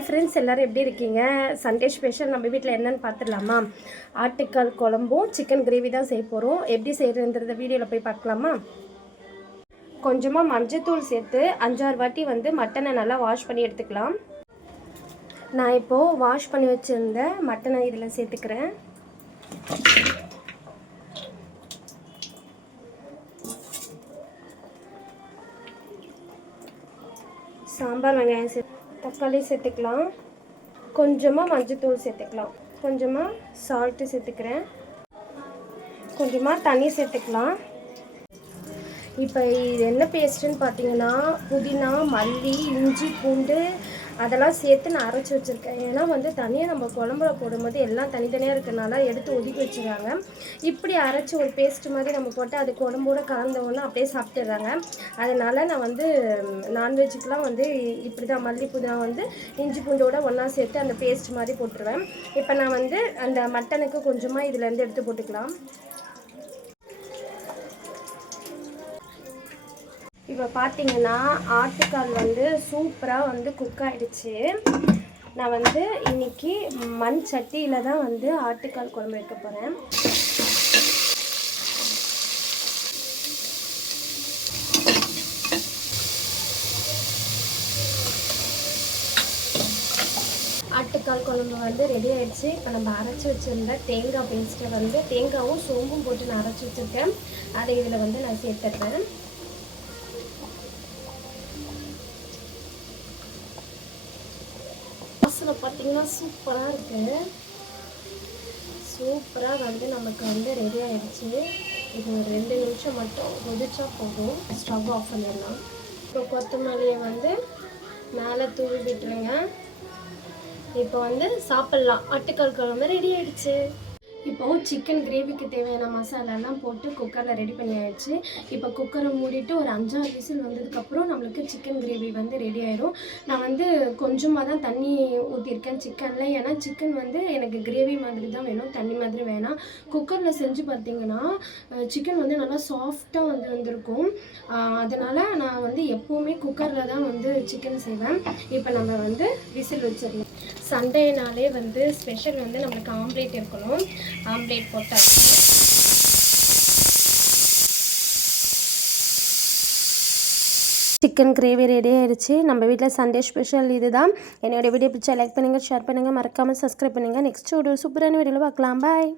Hi friends, எல்லோரும் எப்படி இருக்கீங்க? சண்டே ஸ்பெஷல் நம்ம வீட்டில் என்னென்னு பார்த்துடலாமா? ஆட்டுக்கால் குழம்பும் சிக்கன் கிரேவி தான் செய்ய போகிறோம். எப்படி செய்கிறதுன்றத வீடியோவில் போய் பார்க்கலாமா? கொஞ்சமாக மஞ்சத்தூள் சேர்த்து 5-6 வாட்டி மட்டனை நல்லா வாஷ் பண்ணி எடுத்துக்கலாம். நான் இப்போது வாஷ் பண்ணி வச்சுருந்த மட்டனை இதில் சேர்த்துக்கிறேன். சாம்பார் வெங்காயம் தக்காளி சேர்த்துக்கலாம். கொஞ்சமாக மஞ்சத்தூள் சேர்த்துக்கலாம். கொஞ்சமாக சால்ட்டு சேர்த்துக்கிறேன். கொஞ்சமாக தண்ணி சேர்த்துக்கலாம். இப்போ இது என்ன பேஸ்ட்டுன்னு பார்த்தீங்கன்னா, புதினா, மல்லி, இஞ்சி, பூண்டு அதெல்லாம் சேர்த்து நான் அரைச்சி வச்சுருக்கேன். ஏன்னா தனியாக நம்ம குழம்புல போடும்போது எல்லாம் தனித்தனியாக இருக்கிறனால எடுத்து ஒதுக்கி வச்சுருக்காங்க. இப்படி அரைச்சி ஒரு பேஸ்ட்டு மாதிரி நம்ம போட்டு அது குழம்போடு கலந்தவொன்னே அப்படியே சாப்பிட்டுடுறாங்க. அதனால் நான் நான்வெஜ்ஜுக்கெலாம் இப்படி தான் மல்லி புதினா இஞ்சி பூண்டோடு ஒன்றா சேர்த்து அந்த பேஸ்ட் மாதிரி போட்டுருவேன். இப்போ நான் அந்த மட்டனுக்கு கொஞ்சமாக இதிலேருந்து எடுத்து போட்டுக்கலாம். இப்போ பார்த்தீங்கன்னா ஆட்டுக்கால் சூப்பராக குக் ஆகிடுச்சு. நான் இன்றைக்கி மண் சட்டியில் தான் ஆட்டுக்கால் குழம்பு வைக்க போகிறேன். ஆட்டுக்கால் குழம்பு ரெடி ஆகிடுச்சு. இப்போ நம்ம அரைச்சி வச்சுருந்த தேங்காய் பேஸ்ட்டை தேங்காயும் சோம்பும் போட்டு நான் அரைச்சி வச்சுருக்கேன். அதை இதில் நான் சேர்த்துடுறேன். பார்த்தீங்கன்னா சூப்பராக இருக்குது. சூப்பராக நமக்கு ரெடி ஆகிடுச்சு. இது ஒரு 2 நிமிஷம் மட்டும் கொதிச்சா போதும். ஸ்டவ் ஆஃப் பண்ணிடலாம். இப்போ கொத்தமல்லியை மேலே தூவி விட்டுருங்க. இப்போ சாப்பிட்லாம். ஆட்டுக்கால் குழம்பு ரெடி ஆகிடுச்சு. இப்போது சிக்கன் கிரேவிக்கு தேவையான மசாலாலாம் போட்டு குக்கரில் ரெடி பண்ணி ஆயிடுச்சு. இப்போ குக்கரை மூடிட்டு ஒரு 5-6 விசில் வந்ததுக்கப்புறம் நம்மளுக்கு சிக்கன் கிரேவி ரெடி ஆயிடும். நான் கொஞ்சமாக தான் தண்ணி ஊற்றிருக்கேன் சிக்கனில். ஏன்னா சிக்கன் எனக்கு கிரேவி மாதிரி தான் வேணும், தண்ணி மாதிரி வேணாம். குக்கரில் செஞ்சு பார்த்திங்கன்னா சிக்கன் நல்லா சாஃப்டாக வந்திருக்கும். அதனால் நான் எப்போவுமே குக்கரில் தான் சிக்கன் செய்வேன். இப்போ நம்ம விசில் வச்சிடலாம். சண்டேனாலே ஸ்பெஷல் நம்மளுக்கு ஆம்லேட் இருக்கணும். ஆம்லேட் போட்டாச்சு. சிக்கன் கிரேவி ரெடி ஆயிடுச்சு. நம்ம வீட்டில் சண்டே ஸ்பெஷல் இதுதான். என்னோடய வீடியோ பிடிச்சா லைக் பண்ணுங்கள், ஷேர் பண்ணுங்கள், மறக்காமல் சப்ஸ்கிரைப் பண்ணுங்கள். நெக்ஸ்ட் ஒரு சூப்பரான வீடியோவில் பார்க்கலாம். பாய்.